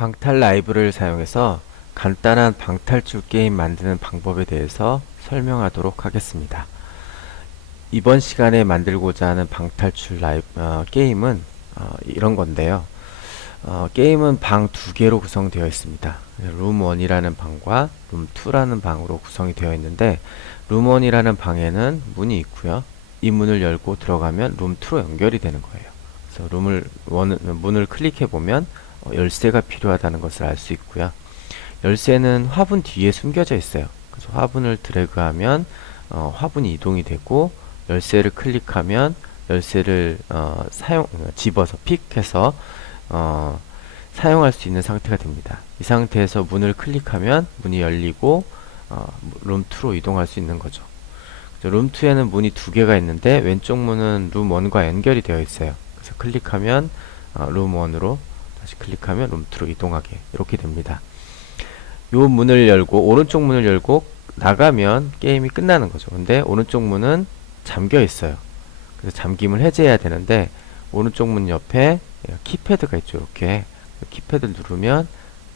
방탈 라이브를 사용해서 간단한 방탈출 게임 만드는 방법에 대해서 설명하도록 하겠습니다. 이번 시간에 만들고자 하는 방탈출 게임은 이런 건데요. 게임은 방 두 개로 구성되어 있습니다. 룸 1이라는 방과 룸 2라는 방으로 구성이 되어 있는데, 룸 1이라는 방에는 문이 있고요. 이 문을 열고 들어가면 룸 2로 연결이 되는 거예요. 그래서 문을 클릭해 보면 열쇠가 필요하다는 것을 알 수 있고요. 열쇠는 화분 뒤에 숨겨져 있어요. 그래서 화분을 드래그하면 화분이 이동이 되고, 열쇠를 클릭하면 열쇠를 집어서 픽해서 사용할 수 있는 상태가 됩니다. 이 상태에서 문을 클릭하면 문이 열리고 룸 2로 이동할 수 있는 거죠. 룸 2에는 문이 두 개가 있는데, 왼쪽 문은 룸 1과 연결이 되어 있어요. 그래서 클릭하면 룸 1으로, 다시 클릭하면 룸 2로 이동하게, 이렇게 됩니다. 요 문을 열고, 오른쪽 문을 열고 나가면 게임이 끝나는 거죠. 근데 오른쪽 문은 잠겨 있어요. 그래서 잠김을 해제해야 되는데, 오른쪽 문 옆에 키패드가 있죠. 이렇게 키패드 누르면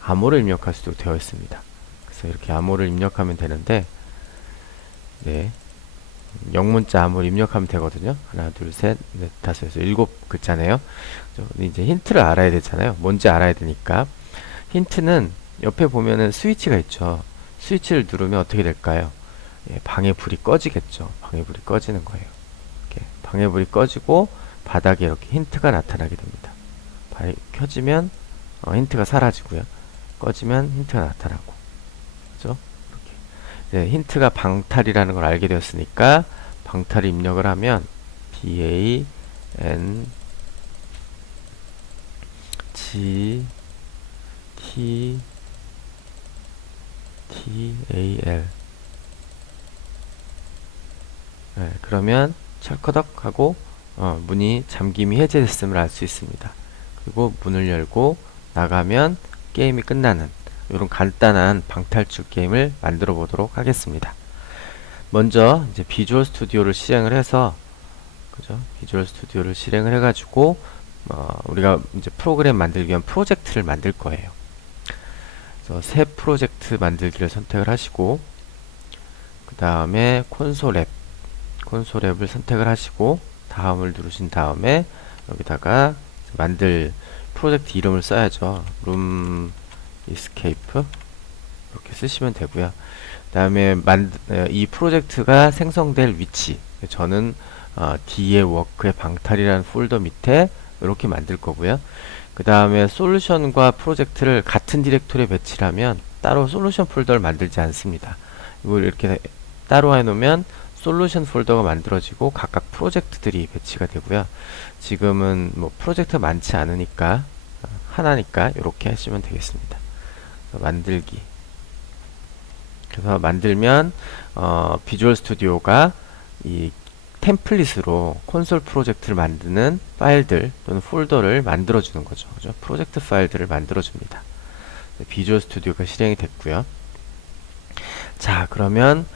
암호를 입력할 수도 되어 있습니다. 그래서 이렇게 암호를 입력하면 되는데, 네, 영문자 암호를 입력하면 되거든요. 하나, 둘, 셋, 넷, 다섯, 여섯, 7글자네요. 이제 힌트를 알아야 되잖아요. 뭔지 알아야 되니까. 힌트는 옆에 보면은 스위치가 있죠. 스위치를 누르면 어떻게 될까요? 방에 불이 꺼지겠죠. 방에 불이 꺼지는 거예요. 이렇게 방에 불이 꺼지고 바닥에 이렇게 힌트가 나타나게 됩니다. 불이 켜지면 힌트가 사라지고요. 꺼지면 힌트가 나타나고, 그죠? 이렇게. 힌트가 방탈이라는 걸 알게 되었으니까 방탈 입력을 하면 BANG TAL. 그러면 철커덕 하고 문이 잠김이 해제됐음을 알 수 있습니다. 그리고 문을 열고 나가면 게임이 끝나는 이런 간단한 방탈출 게임을 만들어 보도록 하겠습니다. 먼저 이제 비주얼 스튜디오를 실행을 해서, 그죠? 비주얼 스튜디오를 실행을 해가지고 우리가 이제 프로그램 만들기 위한 프로젝트를 만들 거예요. 그래서 새 프로젝트 만들기를 선택을 하시고, 그 다음에 콘솔 앱을 선택을 하시고 다음을 누르신 다음에 여기다가 만들 프로젝트 이름을 써야죠. 룸 이스케이프 이렇게 쓰시면 되고요. 그 다음에 이 프로젝트가 생성될 위치, 저는 D의 워크의 방탈이라는 폴더 밑에 이렇게 만들 거고요. 그 다음에 솔루션과 프로젝트를 같은 디렉토리에 배치를 하면 따로 솔루션 폴더를 만들지 않습니다. 이걸 이렇게 따로 해놓으면 솔루션 폴더가 만들어지고 각각 프로젝트들이 배치가 되고요. 지금은 뭐 프로젝트가 많지 않으니까 하나니까 이렇게 하시면 되겠습니다. 만들기. 그래서 만들면 비주얼 스튜디오가 이 템플릿으로 콘솔 프로젝트를 만드는 파일들 또는 폴더를 만들어 주는 거죠. 그죠? 프로젝트 파일들을 만들어 줍니다. 비주얼 스튜디오가 실행이 됐고요. 자, 그러면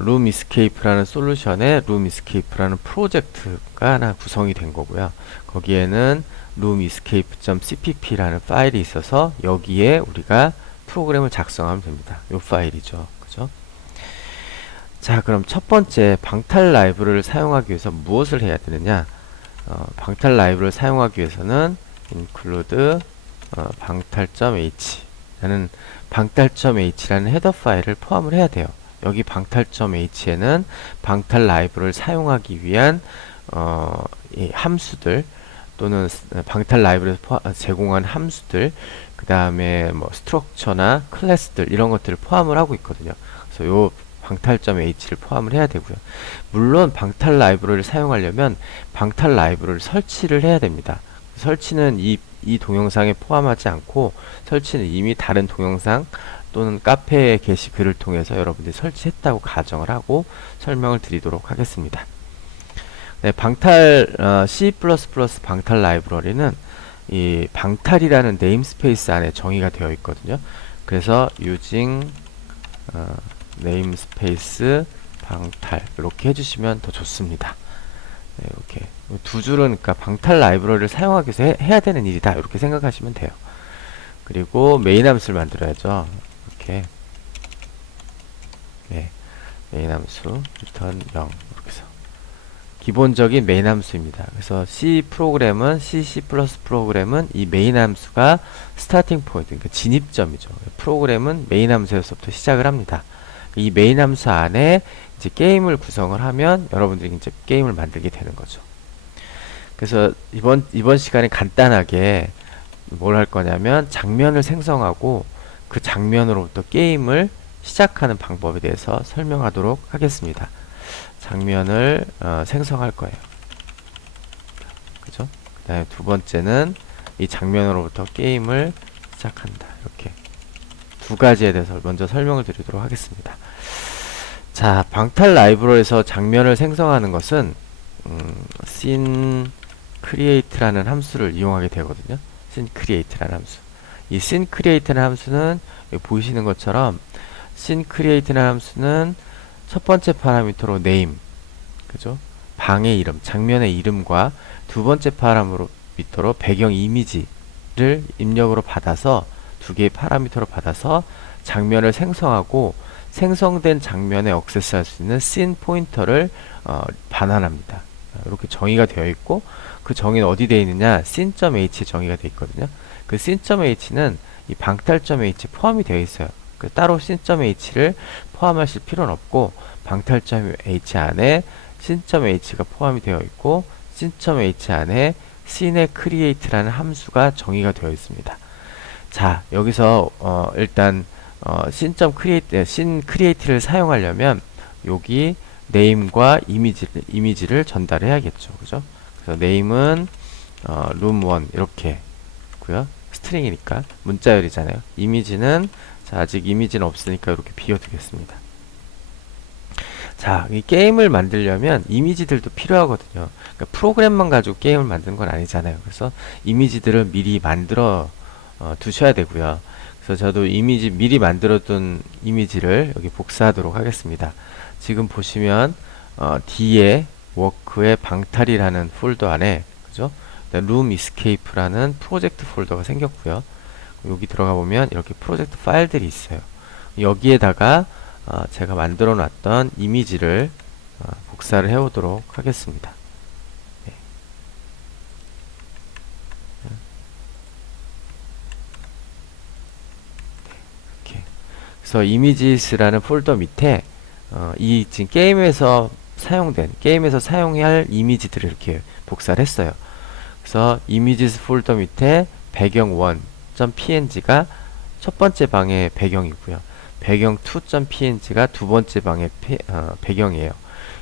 룸 이스케이프라는 솔루션에 룸 이스케이프라는 프로젝트가 하나 구성이 된 거고요. 거기에는 룸 escape.cpp라는 파일이 있어서 여기에 우리가 프로그램을 작성하면 됩니다. 이 파일이죠. 그죠? 자, 그럼 첫 번째 방탈 라이브러를 사용하기 위해서 무엇을 해야 되느냐? 방탈 라이브러를 사용하기 위해서는 include 방탈.h 라는 방탈.h라는 헤더 파일을 포함을 해야 돼요. 여기 방탈.h에는 방탈 라이브러를 사용하기 위한 이 함수들 또는 방탈 라이브러에서 제공한 함수들, 그 다음에 뭐 스트럭처나 클래스들 이런 것들을 포함을 하고 있거든요. 그래서 요 방탈.h를 포함을 해야 되고요. 물론 방탈 라이브러를 사용하려면 방탈 라이브러를 설치를 해야 됩니다. 설치는 이 동영상에 포함하지 않고, 설치는 이미 다른 동영상 또는 카페 게시글을 통해서 여러분들이 설치했다고 가정을 하고 설명을 드리도록 하겠습니다. 네, C++ 방탈 라이브러리는 이 방탈이라는 네임스페이스 안에 정의가 되어 있거든요. 그래서 using 네임스페이스 방탈 이렇게 해주시면 더 좋습니다. 네, 이렇게 두 줄은 그러니까 방탈 라이브러리를 사용하기 위해서 해야 되는 일이다 이렇게 생각하시면 돼요. 그리고 메인 함수를 만들어야죠. 이렇게. 네. 메인 함수 return 0 이렇게 해서 기본적인 메인 함수입니다. 그래서 C 프로그램은 C++ 프로그램은 이 메인 함수가 스타팅 포인트, 그러니까 진입점이죠. 프로그램은 메인 함수에서부터 시작을 합니다. 이 메인 함수 안에 이제 게임을 구성을 하면 여러분들이 이제 게임을 만들게 되는 거죠. 그래서 이번 시간에 간단하게 뭘 할 거냐면 장면을 생성하고 그 장면으로부터 게임을 시작하는 방법에 대해서 설명하도록 하겠습니다. 장면을 생성할 거예요. 그죠? 그 다음에 두 번째는 이 장면으로부터 게임을 시작한다. 이렇게 두 가지에 대해서 먼저 설명을 드리도록 하겠습니다. 자, 방탈 라이브러리에서 장면을 생성하는 것은 scene create라는 함수를 이용하게 되거든요. scene create라는 함수. 이 scene create라는 함수는 여기 보이시는 것처럼 scene create라는 함수는 첫 번째 파라미터로 name, 그죠? 방의 이름, 장면의 이름과 두 번째 파라미터로 배경 이미지를 입력으로 받아서 두 개의 파라미터로 받아서 장면을 생성하고 생성된 장면에 액세스할 수 있는 씬 포인터를 반환합니다. 이렇게 정의가 되어 있고 그 정의는 어디 되어 있느냐? 씬.h에 정의가 되어 있거든요. 그 씬.h는 이 방탈.h에 포함이 되어 있어요. 그 따로 씬.h를 포함하실 필요는 없고 방탈.h 안에 씬.h가 포함이 되어 있고 씬.h 안에 씬의 create라는 함수가 정의가 되어 있습니다. 자, 여기서 일단 씬 create를 사용하려면 여기 name과 이미지를 전달해야겠죠. 그죠? 그래서 name은 room1 이렇게 있고요. 스트링이니까 문자열이잖아요. 이미지는 자, 아직 이미지는 없으니까 이렇게 비워두겠습니다. 자, 이 게임을 만들려면 이미지들도 필요하거든요. 그러니까 프로그램만 가지고 게임을 만드는 건 아니잖아요. 그래서 이미지들을 미리 만들어 두셔야 되고요. 그래서 저도 미리 만들어둔 이미지를 여기 복사하도록 하겠습니다. 지금 보시면 D에 워크의 방탈이라는 폴더 안에 그죠? 룸 이스케이프라는 프로젝트 폴더가 생겼고요. 여기 들어가 보면 이렇게 프로젝트 파일들이 있어요. 여기에다가 제가 만들어 놨던 이미지를 복사를 해 오도록 하겠습니다. 네. 이렇게. 그래서 이미지스라는 폴더 밑에 이 지금 게임에서 사용해야 할 이미지들을 이렇게 복사를 했어요. 그래서 이미지스 폴더 밑에 배경1.png가 첫 번째 방의 배경이고요. 배경2.png가 두 번째 방의 배경이에요.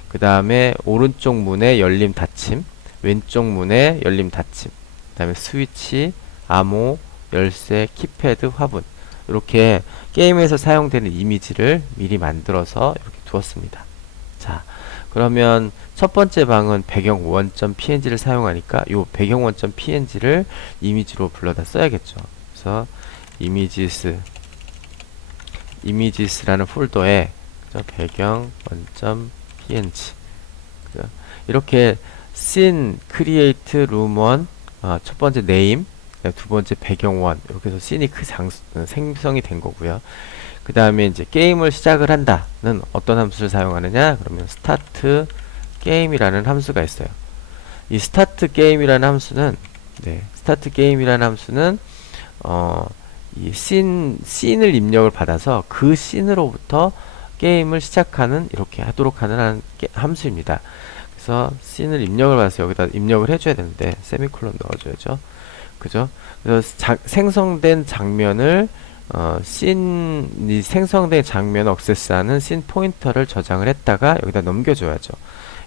그 다음에 오른쪽 문의 열림 닫힘, 왼쪽 문의 열림 닫힘, 그 다음에 스위치, 암호, 열쇠, 키패드, 화분 이렇게 게임에서 사용되는 이미지를 미리 만들어서 이렇게 두었습니다. 자, 그러면 첫 번째 방은 배경1.png를 사용하니까 이 배경1.png를 이미지로 불러다 써야겠죠. 그래서 이미지스라는 폴더에 배경1.png 이렇게 scene create room1 첫 번째 name 두 번째 배경1 이렇게 해서 씬이 생성이 된 거고요. 그 다음에 이제 게임을 시작을 한다는 어떤 함수를 사용하느냐? 그러면 start game이라는 함수가 있어요. 이 start game이라는 함수는 이 씬을 입력을 받아서 그 씬으로부터 게임을 시작하는 이렇게 하도록 하는 함수입니다. 그래서 씬을 입력을 받아서 여기다 입력을 해줘야 되는데 세미콜론 넣어줘야죠. 그죠? 그래서 생성된 장면을 씬이 생성된 장면 액세스하는 씬 포인터를 저장을 했다가 여기다 넘겨줘야죠.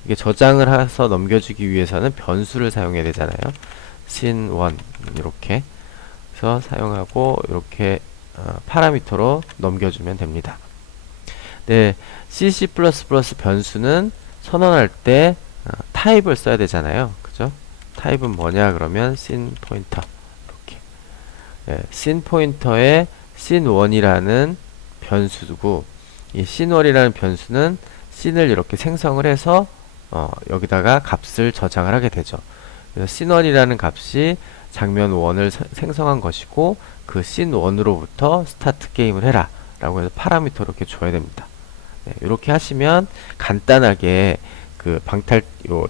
이게 저장을 해서 넘겨주기 위해서는 변수를 사용해야 되잖아요. 씬1 이렇게 그래서 사용하고 이렇게 파라미터로 넘겨주면 됩니다. 네, C++ 변수는 선언할 때 타입을 써야 되잖아요. 그죠? 타입은 뭐냐 그러면 씬 포인터 이렇게 씬 포인터에 씬1이라는 변수고 이 씬1이라는 변수는 씬을 이렇게 생성을 해서 여기다가 값을 저장을 하게 되죠. 그래서 씬1이라는 값이 장면 1을 생성한 것이고 그 씬 1으로부터 스타트 게임을 해라 라고 해서 파라미터 이렇게 줘야 됩니다. 네, 이렇게 하시면 간단하게 그 방탈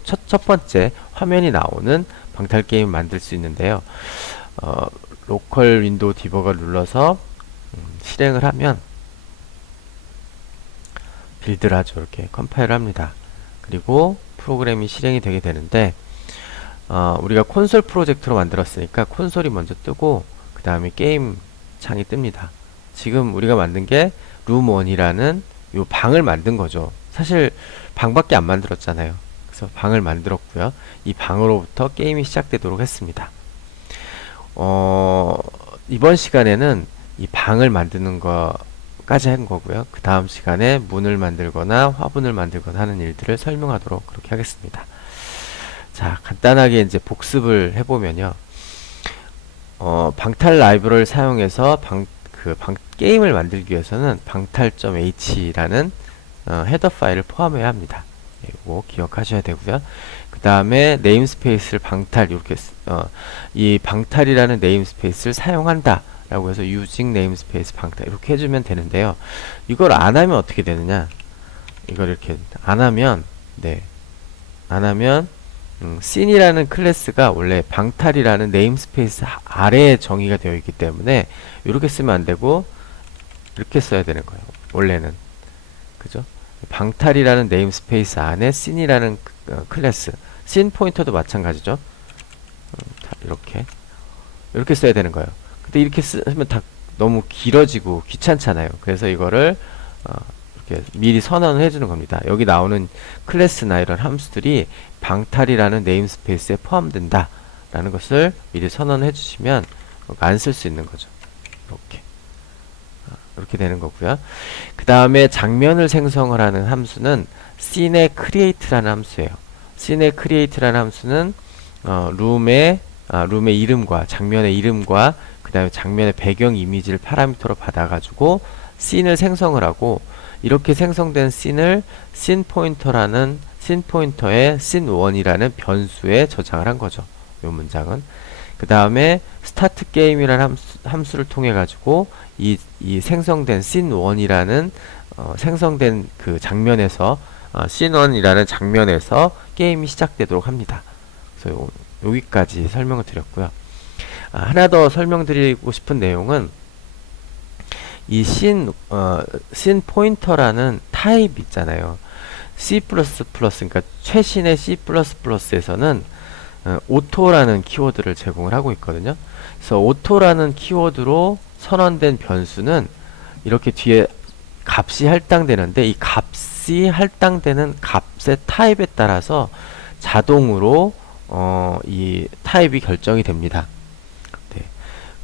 첫 번째 화면이 나오는 방탈 게임 만들 수 있는데요. 로컬 윈도우 디버거 눌러서 실행을 하면 빌드를 하죠. 이렇게 컴파일을 합니다. 그리고 프로그램이 실행이 되게 되는데 우리가 콘솔 프로젝트로 만들었으니까 콘솔이 먼저 뜨고 그 다음에 게임 창이 뜹니다. 지금 우리가 만든 게 룸1이라는 요 방을 만든 거죠. 사실 방밖에 안 만들었잖아요. 그래서 방을 만들었고요. 이 방으로부터 게임이 시작되도록 했습니다. 이번 시간에는 이 방을 만드는 거까지 한 거고요. 그 다음 시간에 문을 만들거나 화분을 만들거나 하는 일들을 설명하도록 그렇게 하겠습니다. 자, 간단하게 이제 복습을 해보면요. 방탈 라이브러리를 사용해서 게임을 만들기 위해서는 방탈.h라는 헤더 파일을 포함해야 합니다. 이거 기억하셔야 되고요. 그 다음에 네임스페이스를 방탈 이렇게 이 방탈이라는 네임스페이스를 사용한다 라고 해서 using 네임스페이스 방탈 이렇게 해주면 되는데요. 이걸 안 하면 어떻게 되느냐? 이걸 이렇게 안 하면 씬이라는 클래스가 원래 방탈이라는 네임스페이스 아래에 정의가 되어 있기 때문에 이렇게 쓰면 안 되고 이렇게 써야 되는 거예요. 원래는. 그죠? 방탈이라는 네임스페이스 안에 씬이라는 클래스, 씬 포인터도 마찬가지죠. 이렇게 써야 되는 거예요. 근데 이렇게 쓰면 다 너무 길어지고 귀찮잖아요. 그래서 이거를 이렇게 미리 선언을 해주는 겁니다. 여기 나오는 클래스나 이런 함수들이 방탈이라는 네임스페이스에 포함된다 라는 것을 미리 선언해 주시면 안 쓸 수 있는 거죠. 이렇게 되는 거고요. 그 다음에 장면을 생성을 하는 함수는 씬의 create라는 함수예요. 씬의 create라는 함수는 룸의 이름과 장면의 이름과 그 다음에 장면의 배경 이미지를 파라미터로 받아가지고 씬을 생성을 하고 이렇게 생성된 씬을 씬 포인터에 씬1이라는 변수에 저장을 한 거죠. 이 문장은. 그 다음에 스타트 게임이라는 함수를 통해 가지고 이 생성된 씬1이라는 생성된 그 장면에서 씬1이라는 장면에서 게임이 시작되도록 합니다. 그래서 여기까지 설명을 드렸고요. 하나 더 설명드리고 싶은 내용은 이 씬 포인터라는 타입 있잖아요. C++, 그러니까 최신의 C++에서는 오토라는 키워드를 제공을 하고 있거든요. 그래서 오토라는 키워드로 선언된 변수는 이렇게 뒤에 값이 할당되는데 이 값이 할당되는 값의 타입에 따라서 자동으로 이 타입이 결정이 됩니다.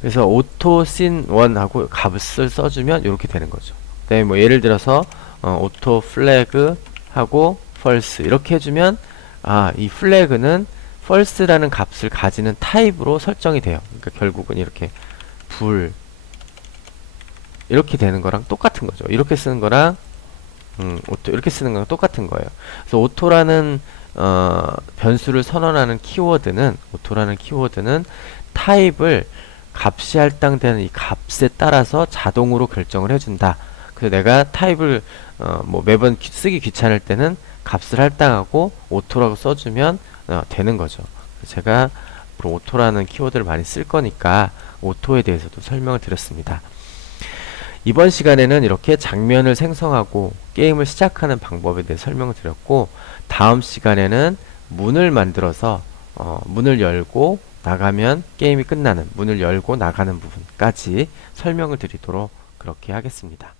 그래서 오토 씬1하고 값을 써주면 이렇게 되는 거죠. 그다음에 뭐 예를 들어서 오토 플래그 하고 false 이렇게 해주면 이 플래그는 false라는 값을 가지는 타입으로 설정이 돼요. 그러니까 결국은 이렇게 불 이렇게 되는 거랑 똑같은 거죠. 이렇게 쓰는 거랑 오토 이렇게 쓰는 거랑 똑같은 거예요. 그래서 오토라는 변수를 선언하는 키워드는 타입을 값이 할당되는 이 값에 따라서 자동으로 결정을 해준다. 그래서 내가 타입을 뭐 매번 쓰기 귀찮을 때는 값을 할당하고 오토라고 써주면 되는 거죠. 제가 앞으로 오토라는 키워드를 많이 쓸 거니까 오토에 대해서도 설명을 드렸습니다. 이번 시간에는 이렇게 장면을 생성하고 게임을 시작하는 방법에 대해 설명을 드렸고 다음 시간에는 문을 만들어서 문을 열고 나가면 게임이 끝나는 문을 열고 나가는 부분까지 설명을 드리도록 그렇게 하겠습니다.